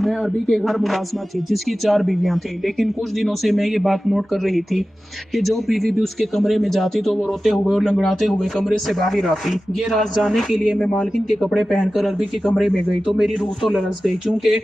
मैं अरबी के घर मुलाजमा थी जिसकी 4 बीवियां थी, लेकिन कुछ दिनों से मैं ये बात नोट कर रही थी कि जो बीवी भी उसके कमरे में जाती तो वो रोते हुए और लंगड़ाते हुए कमरे से बाहर आती। ये राज जानने के लिए मैं मालकिन के कपड़े पहनकर अरबी के कमरे में गई तो मेरी रूह तो लरस गई, क्योंकि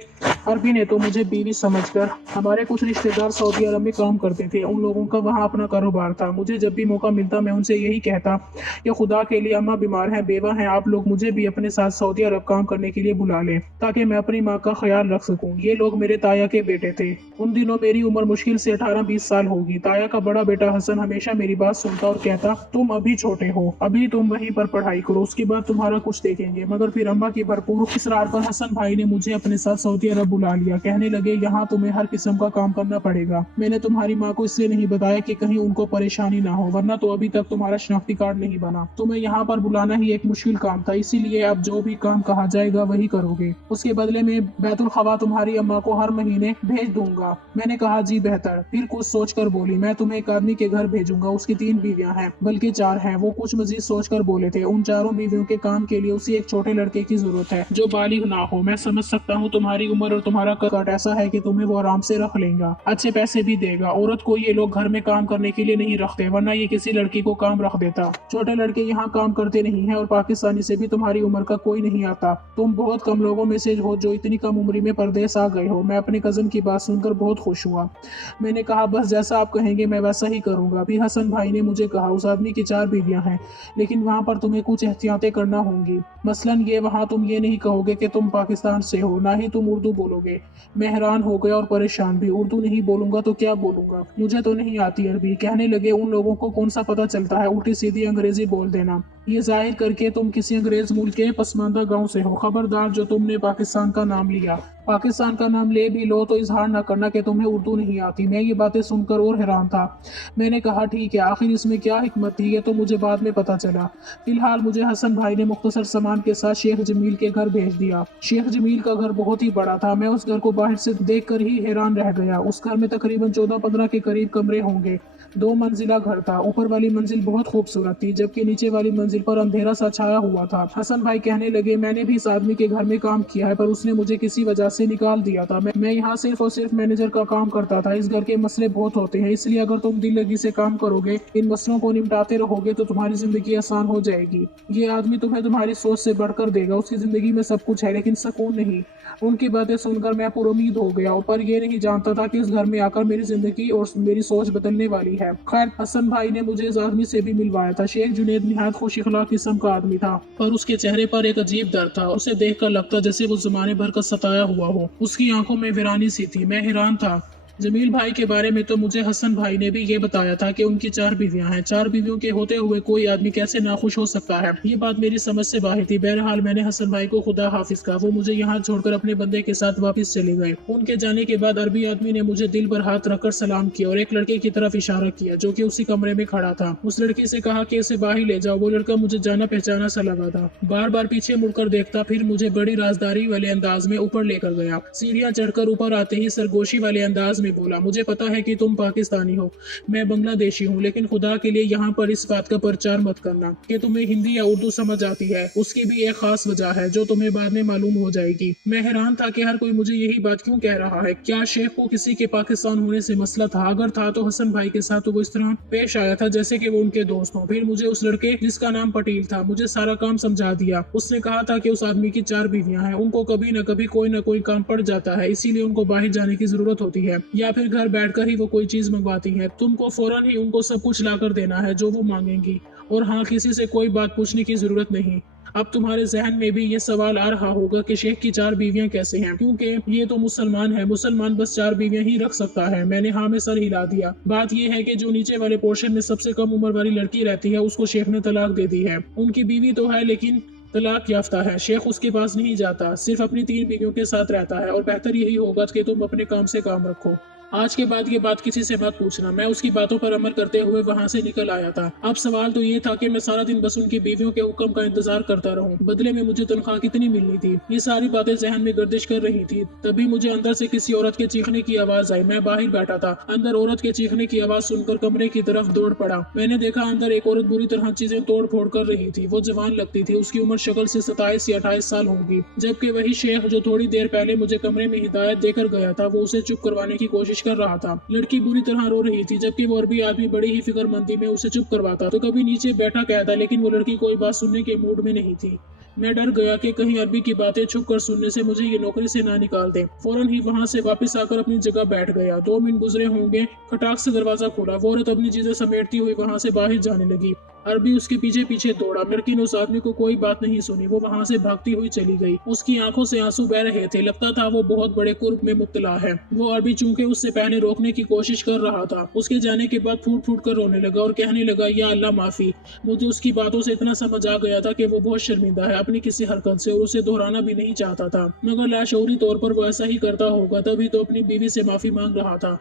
अरबी ने तो मुझे बीवी समझकर हमारे कुछ रिश्तेदार सऊदी अरब में काम करते थे, उन लोगों का वहाँ अपना कारोबार था। मुझे जब भी मौका मिलता मैं उनसे यही कहता कि खुदा के लिए अम्मा बीमार हैं, बेवा हैं, आप लोग मुझे भी अपने साथ सऊदी अरब काम करने के लिए बुला लें ताकि मैं अपनी माँ का ख्याल रख सकूं। ये लोग मेरे ताया के बेटे थे। उन दिनों मेरी उम्र मुश्किल से 18-20 साल होगी। ताया का बड़ा बेटा हसन हमेशा मेरी बात सुनता और कहता, तुम अभी छोटे हो, अभी तुम वहीं पर पढ़ाई करो, उसके बाद तुम्हारा कुछ देखेंगे। मगर फिर अम्मा की भरपूर इसरार पर हसन भाई ने मुझे अपने साथ सऊदी अरब बुला लिया। कहने लगे, यहाँ तुम्हें हर किस्म का काम करना पड़ेगा। मैंने तुम्हारी माँ को इसलिए नहीं बताया कि कहीं उनको परेशानी ना हो, वरना तो अभी तक तुम्हारा शनाख्ती कार्ड नहीं बना। तुम्हें यहाँ पर बुलाना ही एक मुश्किल काम था, इसीलिए अब जो भी काम कहा जाएगा वही करोगे। उसके बदले में बैतुल खवा तुम्हारी अम्मा को हर महीने भेज दूंगा। मैंने कहा, जी बेहतर। फिर कुछ सोचकर बोली, मैं तुम्हें एक आदमी के घर भेजूंगा, उसकी 3 बीवियां हैं, बल्कि 4 हैं। वो कुछ मजीद सोचकर बोले थे, उन 4 बीवियों के काम के लिए उसी एक छोटे लड़के की जरूरत है जो बालिग ना हो। मैं समझ सकता हूँ तुम्हारी उम्र और तुम्हारा कद ऐसा है कि तुम्हें वो आराम से रख लेगा, अच्छे पैसे भी देगा। औरत को ये लोग घर में काम करने के लिए नहीं रखते, वरना ये किसी लड़की को काम रख देता। छोटे लड़के यहाँ काम करते नहीं है और पाकिस्तानी से भी तुम्हारी उम्र का कोई नहीं आता। तुम बहुत कम लोगों में से हो जो इतनी कम उम्र में परदेश आ गए हो। मैं अपने कजन की बात सुनकर बहुत खुश हुआ। मैंने कहा, बस जैसा आप कहेंगे मैं वैसा ही करूंगा। फिर हसन भाई ने मुझे कहा, उस आदमी की 4 बीवियां हैं, लेकिन वहाँ पर तुम्हें कुछ एहतियातें करना होंगी। मसलन ये, वहाँ तुम ये नहीं कहोगे कि तुम पाकिस्तान से हो, ना ही तुम उर्दू बोलोगे। मैं हैरान हो गया और परेशान भी। उर्दू नहीं बोलूंगा तो क्या बोलूंगा, मुझे तो नहीं आती अरबी। कहने लगे, उन लोगों को कौन सा पता चलता है, उल्टी सीधी अंग्रेजी बोल देना। ये जाहिर करके तुम किसी अंग्रेज मुल्क के पसमानदा गांव से हो। खबरदार जो तुमने पाकिस्तान का नाम लिया, पाकिस्तान का नाम ले भी लो तो इजहार न करना कि तुम्हें उर्दू नहीं आती। मैं ये बातें सुनकर और हैरान था। मैंने कहा, ठीक है, आखिर इसमें क्या हिकमत थी, ये तो मुझे बाद में पता चला। फिलहाल मुझे हसन भाई ने मुख्तसर सामान के साथ शेख जमील के घर भेज दिया। शेख जमील का घर बहुत ही बड़ा था। मैं उस घर को बाहर से देख कर ही हैरान रह गया। उस घर में तकरीबन 14-15 के करीब कमरे होंगे। 2 मंजिला घर था। ऊपर वाली मंजिल बहुत खूबसूरत थी, जबकि नीचे वाली मंजिल पर अंधेरा सा छाया हुआ था। हसन भाई कहने लगे, मैंने भी इस आदमी के घर में काम किया है, पर उसने मुझे किसी वजह से निकाल दिया था। मैं यहाँ सिर्फ और सिर्फ मैनेजर का काम करता था। इस घर के मसले बहुत होते हैं, इसलिए अगर तुम दिल लगी से काम करोगे, इन मसलों को निपटाते रहोगे तो तुम्हारी जिंदगी आसान हो जाएगी। ये आदमी तुम्हें तुम्हारी सोच से बढ़कर देगा। उसकी जिंदगी में सब कुछ है, लेकिन सुकून नहीं। उनकी बातें सुनकर मैं पुरुमीद हो गया, पर ये नहीं जानता था कि इस घर में आकर मेरी जिंदगी और मेरी सोच बदलने वाली है। खैर, हसन भाई ने मुझे इस आदमी से भी मिलवाया था। शेख जुनेद निहायत खुश इखलाक किस्म का आदमी था, पर उसके चेहरे पर एक अजीब दर्द था। उसे देखकर लगता जैसे वो जमाने भर का सताया हुआ हो। उसकी आंखों में वीरानी सी थी। मैं हैरान था। जमील भाई के बारे में तो मुझे हसन भाई ने भी ये बताया था कि उनकी 4 बीवियां हैं। 4 बीवियों के होते हुए कोई आदमी कैसे नाखुश हो सकता है। ये बात मेरी समझ से बाहर थी। बहरहाल मैंने हसन भाई को खुदा हाफिज कहा। वो मुझे यहाँ छोड़कर अपने बंदे के साथ वापस चले गए। उनके जाने के बाद अरबी आदमी ने मुझे दिल पर हाथ रखकर सलाम किया और एक लड़के की तरफ इशारा किया जो कि उसी कमरे में खड़ा था। उस लड़की से कहा कि इसे बाहर ले जाओ। वो लड़का मुझे जाना पहचाना सा लगा था। बार बार पीछे मुड़कर देखता, फिर मुझे बड़ी राजदारी वाले अंदाज में ऊपर लेकर गया। सीढ़ियां चढ़कर ऊपर आते ही सरगोशी वाले अंदाज में बोला, मुझे पता है कि तुम पाकिस्तानी हो, मैं बांग्लादेशी हूँ, लेकिन खुदा के लिए यहाँ पर इस बात का प्रचार मत करना कि तुम्हें हिंदी या उर्दू समझ आती है। उसकी भी एक खास वजह है जो तुम्हें बाद में मालूम हो जाएगी। मैं हैरान था कि हर कोई मुझे यही बात क्यों कह रहा है। क्या शेख को किसी के पाकिस्तान होने से मसला था? अगर था तो हसन भाई के साथ तो वो इस तरह पेश आया था जैसे कि वो उनके दोस्त हों। फिर मुझे उस लड़के जिसका नाम पटेल था, मुझे सारा काम समझा दिया। उसने कहा था कि उस आदमी की 4 बीवियां हैं, उनको कभी न कभी कोई न कोई काम पड़ जाता है, इसीलिए उनको बाहर जाने की जरूरत होती है या फिर घर बैठकर ही वो कोई चीज मंगवाती है। तुमको फौरन ही उनको सब कुछ लाकर देना है जो वो मांगेंगी, और हाँ, किसी से कोई बात पूछने की जरूरत नहीं। अब तुम्हारे जहन में भी ये सवाल आ रहा होगा कि शेख की 4 बीवियां कैसे हैं, क्योंकि ये तो मुसलमान है। मुसलमान बस 4 बीवियां ही रख सकता है। मैंने हाँ में सर हिला दिया। बात ये है कि जो नीचे वाले पोर्शन में सबसे कम उम्र वाली लड़की रहती है उसको शेख ने तलाक दे दी है। उनकी बीवी तो है लेकिन तलाक याफ्ता है। शेख उसके पास नहीं जाता, सिर्फ अपनी 3 बीवियों के साथ रहता है। और बेहतर यही होगा कि तुम अपने काम से काम रखो। आज के बाद ये बात किसी से मत पूछना। मैं उसकी बातों पर अमल करते हुए वहां से निकल आया था। अब सवाल तो ये था कि मैं सारा दिन बस उनकी बीवियों के हुक्म का इंतजार करता रहूं। बदले में मुझे तनख्वाह कितनी मिलनी थी, ये सारी बातें जहन में गर्दिश कर रही थी। तभी मुझे अंदर से किसी औरत के चीखने की आवाज आई। मैं बाहर बैठा था। अंदर औरत के चीखने की आवाज सुनकर कमरे की तरफ दौड़ पड़ा। मैंने देखा अंदर एक औरत बुरी तरह चीजें तोड़ फोड़ कर रही थी। वो जवान लगती थी। उसकी उम्र शक्ल से 27 या 28 साल होगी। जबकि वही शेख जो थोड़ी देर पहले मुझे कमरे में हिदायत देकर गया था, वो उसे चुप करवाने की कोशिश कर रहा था। लड़की बुरी तरह रो रही थी, जबकि वो अरबी आदमी बड़ी ही फिक्रमंदी में उसे चुप करवाता तो कभी नीचे बैठा कहता, लेकिन वो लड़की कोई बात सुनने के मूड में नहीं थी। मैं डर गया कि कहीं अरबी की बातें छुप कर सुनने से मुझे ये नौकरी से ना निकाल दे। फौरन ही वहां से वापस आकर अपनी जगह बैठ गया। 2 मिनट गुजरे होंगे, खटाक से दरवाजा खोला। वो औरत अपनी चीजें समेटती हुई वहां से बाहर जाने लगी। अरबी उसके पीछे पीछे दौड़ा, लेकिन उस आदमी को कोई बात नहीं सुनी। वो वहां से भागती हुई चली गई। उसकी आंखों से आंसू बह रहे थे। लगता था वो बहुत बड़े कुर्ब में मुब्तला है। वो अरबी चूंकि उससे पहले रोकने की कोशिश कर रहा था, उसके जाने के बाद फूट फूट कर रोने लगा और कहने लगा, या अल्लाह माफी। मुझे उसकी बातों से इतना समझ आ गया था कि वो बहुत शर्मिंदा है अपनी किसी हरकत से, और उसे दोहराना भी नहीं चाहता था। मगर लाशऊरी तौर पर वो ऐसा ही करता होगा, तभी तो अपनी बीवी से माफी मांग रहा था।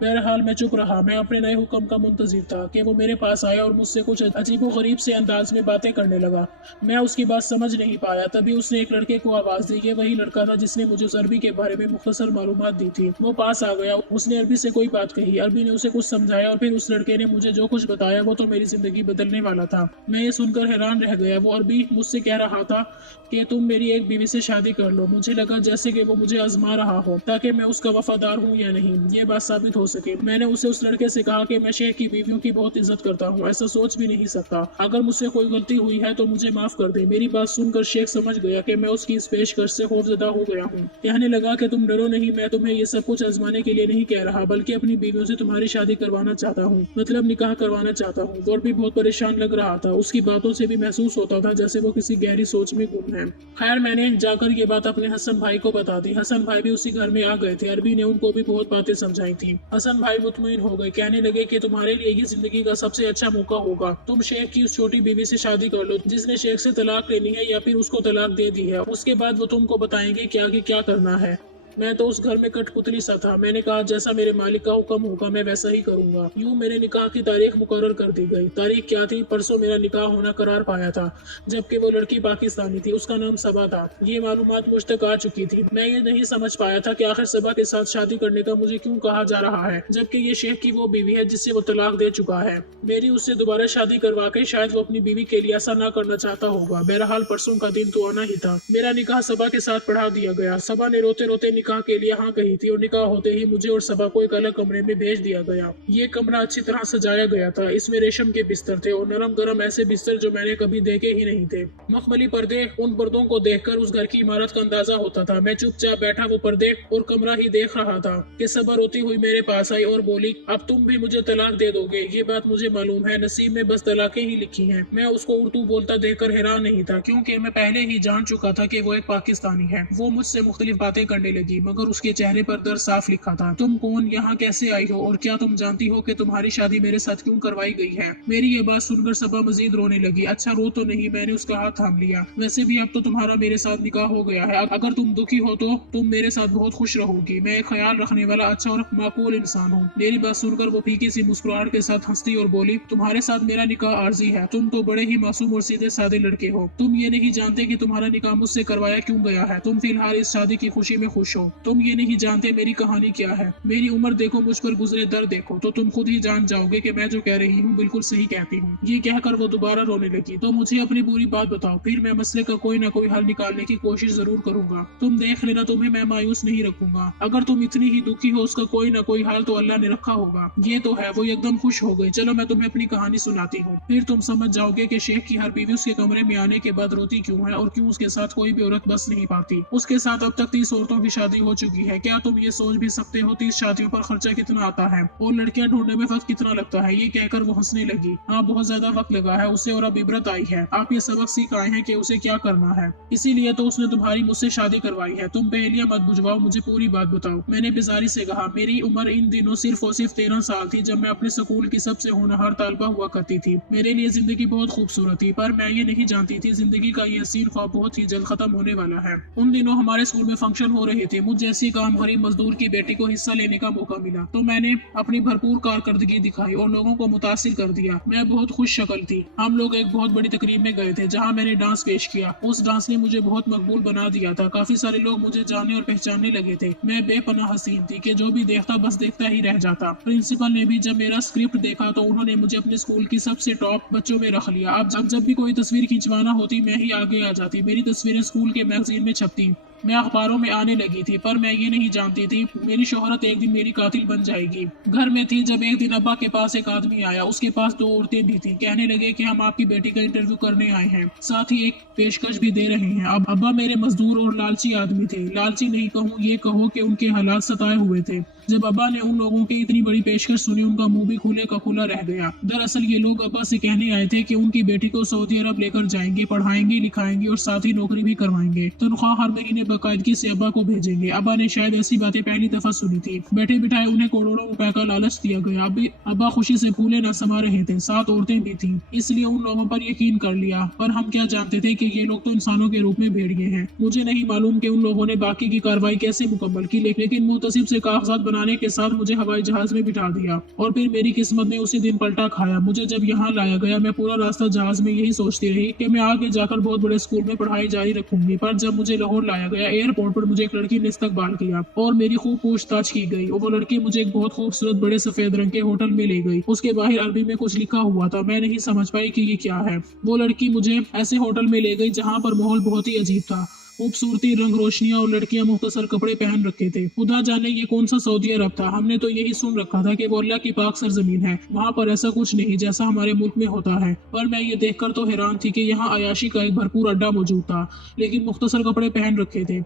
बहरहाल मैं चुप रहा। मैं अपने नए हुक्म का मुंतजिर था कि वो मेरे पास आया और मुझसे कुछ अजीबो गरीब से अंदाज में बातें करने लगा। मैं उसकी बात समझ नहीं पाया। तभी उसने एक लड़के को आवाज दी। ये वही लड़का था जिसने मुझे उस अरबी के बारे में मुख्तसर मालूमात दी थी। वो पास आ गया। उसने अरबी से कोई बात कही। अरबी ने उसे कुछ समझाया और फिर उस लड़के ने मुझे जो कुछ बताया वो तो मेरी जिंदगी बदलने वाला था। मैं ये सुनकर हैरान रह गया। वो अरबी मुझसे कह रहा था कि तुम मेरी एक बीवी से शादी कर लो। मुझे लगा जैसे कि वो मुझे आजमा रहा हो ताकि मैं उसका वफादार हूँ या नहीं, ये बात साबित हो सके। मैंने उसे उस लड़के से कहा कि मैं शेख की बीवियों की बहुत इज्जत करता हूँ, ऐसा सोच भी नहीं सकता। अगर मुझसे कोई गलती हुई है तो मुझे माफ कर दे। मेरी बात सुनकर शेख समझ गया कि मैं उसकी इस पेशकश से खौफजदा हो गया हूँ। कहने लगा कि तुम डरो नहीं, मैं तुम्हें ये सब कुछ आजमाने के लिए नहीं कह रहा, बल्कि अपनी बीवियों से तुम्हारी शादी करवाना चाहता हूँ, मतलब निकाह करवाना चाहता हूँ। वो भी बहुत परेशान लग रहा था। उसकी बातों से भी महसूस होता था जैसे वो किसी गहरी सोच में गुम है। खैर मैंने जाकर ये बात अपने हसन भाई को बता दी। हसन भाई भी उसी घर में आ गए थे। अरबी ने उनको भी बहुत बातें समझाई थी। हसन भाई मुतमईन हो गए। कहने लगे कि तुम्हारे लिए ये जिंदगी का सबसे अच्छा मौका होगा। तुम शेख की उस छोटी बीवी से शादी कर लो जिसने शेख से तलाक लेनी है या फिर उसको तलाक दे दी है। उसके बाद वो तुमको बताएंगे क्या करना है। मैं तो उस घर में कठपुतली सा था। मैंने कहा जैसा मेरे मालिक का हुक्म होगा मैं वैसा ही करूंगा। यूं मेरे निकाह की तारीख मुकर्रर कर दी गई। तारीख क्या थी? परसों मेरा निकाह होना करार पाया था, जबकि वो लड़की पाकिस्तानी थी। उसका नाम सबा था। ये मालूमात मुझ तक आ चुकी थी। मैं ये नहीं समझ पाया था कि आखिर सबा के साथ शादी करने का मुझे क्यों कहा जा रहा है, जबकि ये शेख की वो बीवी है जिससे वो तलाक दे चुका है। मेरी उससे दोबारा शादी करवा के शायद वो अपनी बीवी के लिए ऐसा ना करना चाहता होगा। बहरहाल परसों का दिन तो आना ही था। मेरा निकाह सबा के साथ पढ़ा दिया गया। सबा ने रोते रोते निकाह के लिए हाँ कही थी और निकाह होते ही मुझे और सबा को एक अलग कमरे में भेज दिया गया। ये कमरा अच्छी तरह सजाया गया था। इसमें रेशम के बिस्तर थे और नरम गरम ऐसे बिस्तर जो मैंने कभी देखे ही नहीं थे। मखमली पर्दे, उन पर्दों को देखकर उस घर की इमारत का अंदाजा होता था। मैं चुपचाप बैठा वो पर्दे और कमरा ही देख रहा था कि सबा रोती हुई मेरे पास आई और बोली, अब तुम भी मुझे तलाक दे दोगे? ये बात मुझे मालूम है, नसीब में बस तलाकें ही लिखी हैं। मैं उसको उर्दू बोलता देखकर हैरान नहीं था, क्योंकि मैं पहले ही जान चुका था कि वो एक पाकिस्तानी है। वो मुझसे मुख्तलिफ बातें करने लगी, मगर उसके चेहरे पर दर्द साफ लिखा था। तुम कौन, यहाँ कैसे आई हो, और क्या तुम जानती हो कि तुम्हारी शादी मेरे साथ क्यों करवाई गई है? मेरी ये बात सुनकर सबा मजीद रोने लगी। अच्छा रो तो नहीं? मैंने उसका हाथ थाम लिया। वैसे भी अब तो तुम्हारा मेरे साथ निकाह हो गया है। अगर तुम दुखी हो तो तुम मेरे साथ बहुत खुश रहोगी। मैं एक ख्याल रखने वाला अच्छा और माकूल इंसान हूँ। मेरी बात सुनकर वो फीकी सी मुस्कुराहट के साथ हंसती और बोली, तुम्हारे साथ मेरा निकाह आर्जी है। तुम तो बड़े ही मासूम और सीधे साधे लड़के हो। तुम ये नहीं जानते कि तुम्हारा निकाह मुझसे करवाया क्यों गया है। तुम फिलहाल इस शादी की खुशी में खुश हो। तुम ये नहीं जानते मेरी कहानी क्या है। मेरी उम्र देखो, मुझ पर गुजरे दर्द देखो, तो तुम खुद ही जान जाओगे कि मैं जो कह रही हूँ बिल्कुल सही कहती हूँ। ये कहकर वो दोबारा रोने लगी। तो मुझे अपनी पूरी बात बताओ, फिर मैं मसले का कोई ना कोई हल निकालने की कोशिश जरूर करूंगा। तुम देख लेना, तुम्हें मैं मायूस नहीं रखूंगा। अगर तुम इतनी ही दुखी हो, उसका कोई ना कोई हाल तो अल्लाह ने रखा होगा। ये तो है। वो एकदम खुश हो गई। चलो मैं तुम्हें अपनी कहानी सुनाती हूँ, फिर तुम समझ जाओगे कि शेख की हर बीवी उसके कमरे में आने के बाद रोती क्यों है और क्यों उसके साथ कोई भी औरत बस नहीं पाती। उसके साथ अब तक 30 औरतों की शादी हो चुकी है। क्या तुम ये सोच भी सकते हो 30 शादियों पर खर्चा कितना आता है और लड़कियां ढूंढने में वक्त कितना लगता है? ये कहकर वो हंसने लगी। हाँ, बहुत ज्यादा वक्त लगा है उसे, और अब इबरत आई है। आप ये सबक सीख आए हैं कि उसे क्या करना है, इसीलिए तो उसने तुम्हारी मुझसे शादी करवाई है। तुम पहेलियां मत बुझवाओ, मुझे पूरी बात बताओ। मैंने बेजारी से कहा, मेरी उम्र इन दिनों सिर्फ और सिर्फ 13 साल थी जब मैं अपने स्कूल की सबसे होनहार तालिबा हुआ करती थी। मेरे लिए जिंदगी बहुत खूबसूरत थी, पर मैं ये नहीं जानती थी जिंदगी का ये हसीन ख्वाब बहुत ही जल्द खत्म होने वाला है। उन दिनों हमारे स्कूल में फंक्शन हो रहे थे। कि मुझ जैसी काम गरीब मजदूर की बेटी को हिस्सा लेने का मौका मिला, तो मैंने अपनी भरपूर कारकर्दगी दिखाई और लोगों को मुतासिर कर दिया। मैं बहुत खुश शक्ल थी। हम लोग एक बहुत बड़ी तकरीब में गए थे जहाँ मैंने डांस पेश किया। उस डांस ने मुझे बहुत मकबूल बना दिया था। काफी सारे लोग मुझे जानने और पहचानने लगे थे। मैं बेपनाह हसीन थी कि जो भी देखता बस देखता ही रह जाता। प्रिंसिपल ने भी जब मेरा स्क्रिप्ट देखा तो उन्होंने मुझे अपने स्कूल की सबसे टॉप बच्चों में रख लिया। अब जब भी कोई तस्वीर खिंचवाना होती मैं ही आगे आ जाती। मेरी तस्वीरें स्कूल के मैगजीन में छपती, मैं अखबारों में आने लगी थी, पर मैं ये नहीं जानती थी मेरी शोहरत एक दिन मेरी कातिल बन जाएगी। घर में थी जब एक दिन अब्बा के पास एक आदमी आया। उसके पास 2 औरतें भी थी। कहने लगे कि हम आपकी बेटी का इंटरव्यू करने आए हैं, साथ ही एक पेशकश भी दे रहे हैं। अब अब्बा मेरे मजदूर और लालची आदमी थे। लालची नहीं कहूँ, ये कहो कि उनके हालात सताए हुए थे। जब अब्बा ने उन लोगों की इतनी बड़ी पेशकश सुनी, उनका मुंह भी खुले का खुला रह गया। दरअसल ये लोग अब्बा से कहने आए थे कि उनकी बेटी को सऊदी अरब लेकर जाएंगे, पढ़ाएंगे लिखाएंगे और साथ ही नौकरी भी करवाएंगे। तनख्वाह हर महीने बाकायदगी से अब्बा को भेजेंगे। अब्बा ने शायद ऐसी बातें पहली दफा सुनी थी। बैठे बिठाए उन्हें करोड़ों रुपए का लालच दिया गया। अब्बा खुशी से फूले न समा रहे थे। 7 औरतें भी थी, इसलिए उन लोगों पर यकीन कर लिया। पर हम क्या जानते थे कि ये लोग तो इंसानों के रूप में भेड़िए हैं। मुझे नहीं मालूम कि उन लोगों ने बाकी की कार्रवाई कैसे मुकम्मल की, लेकिन मुतसिब से कागजात बनाने के साथ मुझे हवाई जहाज में बिठा दिया और फिर मेरी किस्मत ने उसी दिन पलटा खाया। मुझे जब यहाँ लाया गया, मैं पूरा रास्ता जहाज में यही सोचती रही कि मैं आगे जाकर बहुत बड़े स्कूल में पढ़ाई जारी रखूंगी। पर जब मुझे लाहौर लाया गया, एयरपोर्ट पर मुझे एक लड़की ने इस्तकबाल किया और मेरी खूब पूछताछ की गई। और वो लड़की मुझे एक बहुत खूबसूरत बड़े सफेद रंग के होटल में ले गई। उसके बाहर अरबी में कुछ लिखा हुआ था। मैं नहीं समझ पाई कि ये क्या है। वो लड़की मुझे ऐसे होटल में ले गई जहाँ पर माहौल बहुत ही अजीब था। खूबसूरती, रंग रोशनियां और लड़कियां मुख्तसर कपड़े पहन रखे थे। खुदा जाने ये कौन सा सऊदी अरब था। हमने तो यही सुन रखा था कि वो अल्लाह की पाक सरजमीन है। वहाँ पर ऐसा कुछ नहीं जैसा हमारे मुल्क में होता है। पर मैं ये देखकर तो हैरान थी कि यहाँ अयाशी का एक भरपूर अड्डा मौजूद था, लेकिन मुख्तसर कपड़े पहन रखे थे।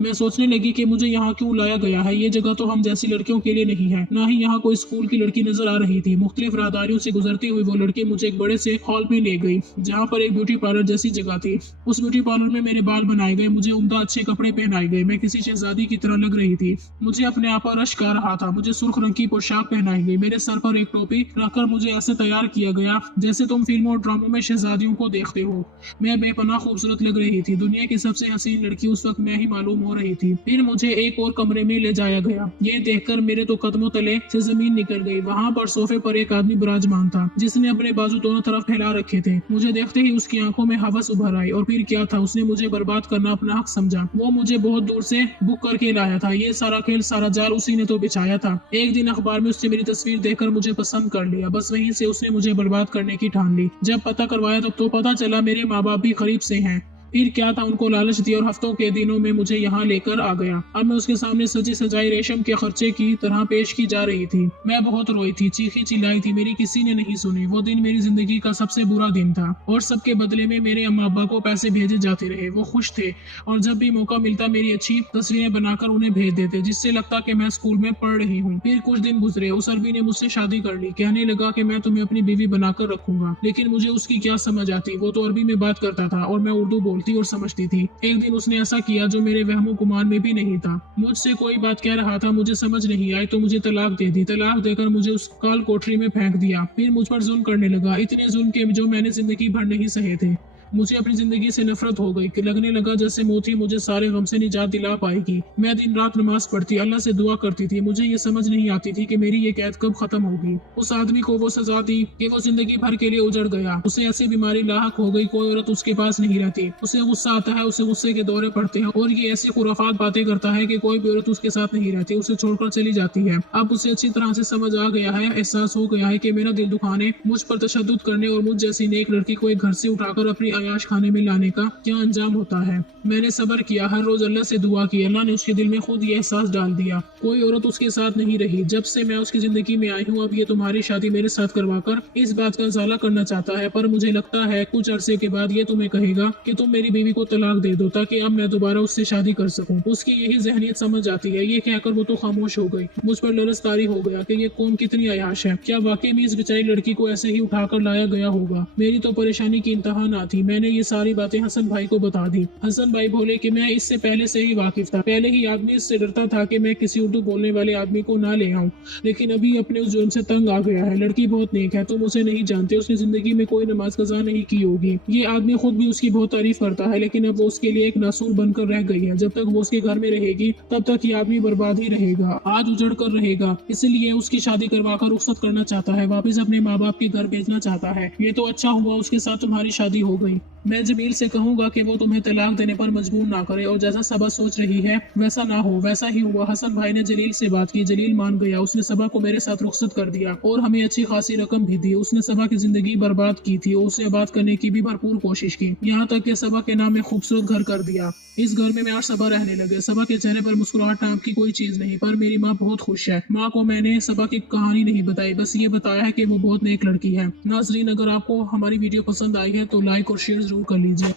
मैं सोचने लगी कि मुझे यहाँ क्यों लाया गया है। ये जगह तो हम जैसी लड़कियों के लिए नहीं है। ना ही यहाँ कोई स्कूल की लड़की नजर आ रही थी। मुख्तलिफ राहदारियों से गुजरती हुई वो लड़की मुझे एक बड़े से हॉल में ले गई जहाँ पर एक ब्यूटी पार्लर जैसी जगह थी। उस ब्यूटी पार्लर में मेरे बाल बनाए गए, मुझे उम्दा अच्छे कपड़े पहनाए गए। मैं किसी शहजादी की तरह लग रही थी। मुझे अपने आप पर रश्क आ रहा था। मुझे सुर्ख रंग की पोशाक पहनाई गई। मेरे सर पर एक टोपी रखकर मुझे ऐसे तैयार किया गया जैसे तुम फिल्मों और ड्रामों में शहजादियों को देखते हो। मैं बेपनाह खूबसूरत लग रही थी। दुनिया की सबसे हसीन लड़की उस वक्त मैं ही मालूम हो रही थी। फिर मुझे एक और कमरे में ले जाया गया। ये देखकर मेरे तो कदमों तले से जमीन निकल गई। वहाँ पर सोफे पर एक आदमी विराजमान था जिसने अपने बाजू दोनों तरफ फैला रखे थे। मुझे देखते ही उसकी आंखों में हवस उभर आई। और फिर क्या था, उसने मुझे बर्बाद करना अपना हक समझा। वो मुझे बहुत दूर से बुक करके लाया था। ये सारा खेल, सारा जाल उसी ने तो बिछाया था। एक दिन अखबार में उसने मेरी तस्वीर देखकर मुझे पसंद कर लिया। बस वहीं से उसने मुझे बर्बाद करने की ठान ली। जब पता करवाया तो पता चला मेरे माँ बाप भी करीब से हैं। फिर क्या था, उनको लालच दिया और हफ्तों के दिनों में मुझे यहाँ लेकर आ गया। अब मैं उसके सामने सजी सजाई रेशम के खर्चे की तरह पेश की जा रही थी। मैं बहुत रोई थी, चीखी चिल्लाई थी, मेरी किसी ने नहीं सुनी। वो दिन मेरी जिंदगी का सबसे बुरा दिन था और सबके बदले में मेरे अम्मा अब्बा को पैसे भेजे जाते रहे। वो खुश थे और जब भी मौका मिलता मेरी अच्छी तस्वीरें बनाकर उन्हें भेज देते, जिससे लगता कि मैं स्कूल में पढ़ रही हूँ। फिर कुछ दिन गुजरे, उस अरबी ने मुझसे शादी कर ली। कहने लगा कि मैं तुम्हें अपनी बीवी बनाकर रखूंगा। लेकिन मुझे उसकी क्या समझ आती। वो तो अरबी में बात करता था और मैं उर्दू बोलती और समझती थी। एक दिन उसने ऐसा किया जो मेरे वहमो गुमान में भी नहीं था। मुझसे कोई बात कह रहा था, मुझे समझ नहीं आई तो मुझे तलाक दे दी। तलाक देकर मुझे उस काल कोठरी में फेंक दिया। फिर मुझ पर जुल्म करने लगा, इतने जुल्म के जो मैंने जिंदगी भर नहीं सहे थे। मुझे अपनी जिंदगी से नफरत हो गई कि लगने लगा जैसे मौत ही मुझे सारे गम से निजात दिला पाएगी। मैं दिन रात नमाज पढ़ती, अल्लाह से दुआ करती थी। मुझे ये समझ नहीं आती थी कि मेरी ये कैद कब खत्म होगी। उस आदमी को वो सजा दी कि वो जिंदगी भर के लिए उजड़ गया। उसे ऐसी बीमारी लाहक हो गई, कोई औरत उसके पास नहीं रहती। उसे गुस्सा आता है, उसे गुस्से के दौरे पड़ते हैं और ये ऐसी खुराफात बातें करता है कि कोई भी औरत उसके साथ नहीं रहती, उसे छोड़कर चली जाती है। अब उसे अच्छी तरह से समझ आ गया है, एहसास हो गया है कि मेरा दिल दुखाने, मुझ पर तशद्दुद करने और मुझ जैसी नेक लड़की को एक घर से उठाकर अपनी अयाश खाने में लाने का क्या अंजाम होता है। मैंने सब्र किया, हर रोज अल्लाह से दुआ की। अल्लाह ने उसके दिल में खुद ये एहसास डाल दिया। कोई औरत उसके साथ नहीं रही। जब से मैं उसकी जिंदगी में आई हूँ, अब ये तुम्हारी शादी मेरे साथ करवाकर इस बात का ज़ाला करना चाहता है। पर मुझे लगता है कुछ अरसे के बाद ये तुम्हें कहेगा कि तुम मेरी बीवी को तलाक दे दो ताकि अब मैं दोबारा उससे शादी कर सकूं। उसकी यही जहनीत समझ आती है। ये कहकर वो तो खामोश हो गई। मुझ पर ललचतारी हो गया कि ये कौम कितनी अयाश है। क्या वाकई में इस बेचारी लड़की को ऐसे ही उठाकर लाया गया होगा। मेरी तो परेशानी की इंतहा ना थी। मैंने ये सारी बातें हसन भाई को बता दी। हसन भाई बोले कि मैं इससे पहले से ही वाकिफ था, पहले ही आदमी इससे डरता था कि मैं किसी उर्दू बोलने वाले आदमी को ना ले आऊं, लेकिन अभी अपने उस जुर्म से तंग आ गया है। लड़की बहुत नेक है, तुम उसे नहीं जानते, उसने जिंदगी में कोई नमाज कज़ा नहीं की होगी। ये आदमी खुद भी उसकी बहुत तारीफ करता है, लेकिन अब वो उसके लिए एक नासूर बनकर रह गई है। जब तक वो उसके घर में रहेगी तब तक ये आदमी बर्बाद ही रहेगा, आज उजड़ कर रहेगा। इसलिए उसकी शादी करवा कर रुखसत करना चाहता है, वापस अपने माँ बाप के घर भेजना चाहता है। ये तो अच्छा हुआ उसके साथ तुम्हारी शादी हो गई। मैं जमील से कहूंगा कि वो तुम्हें तलाक देने पर मजबूर ना करे, और जैसा सबा सोच रही है वैसा ना हो। वैसा ही हुआ। हसन भाई ने जलील से बात की, जलील मान गया। उसने सबा को मेरे साथ रुखसत कर दिया और हमें अच्छी खासी रकम भी दी। उसने सबा की जिंदगी बर्बाद की थी और उसे आबाद करने की भी भरपूर कोशिश की, यहाँ तक कि सबा के नाम में खूबसूरत घर कर दिया। इस घर में मैं और सबा रहने लगे। सबा के चेहरे पर मुस्कुराहट नाम की कोई चीज नहीं, पर मेरी माँ बहुत खुश है। माँ को मैंने सबा की कहानी नहीं बताई, बस ये बताया है कि वो बहुत नेक लड़की है। नाजरीन, अगर आपको हमारी वीडियो पसंद आई है तो लाइक और शेयर जरूर कर लीजिए।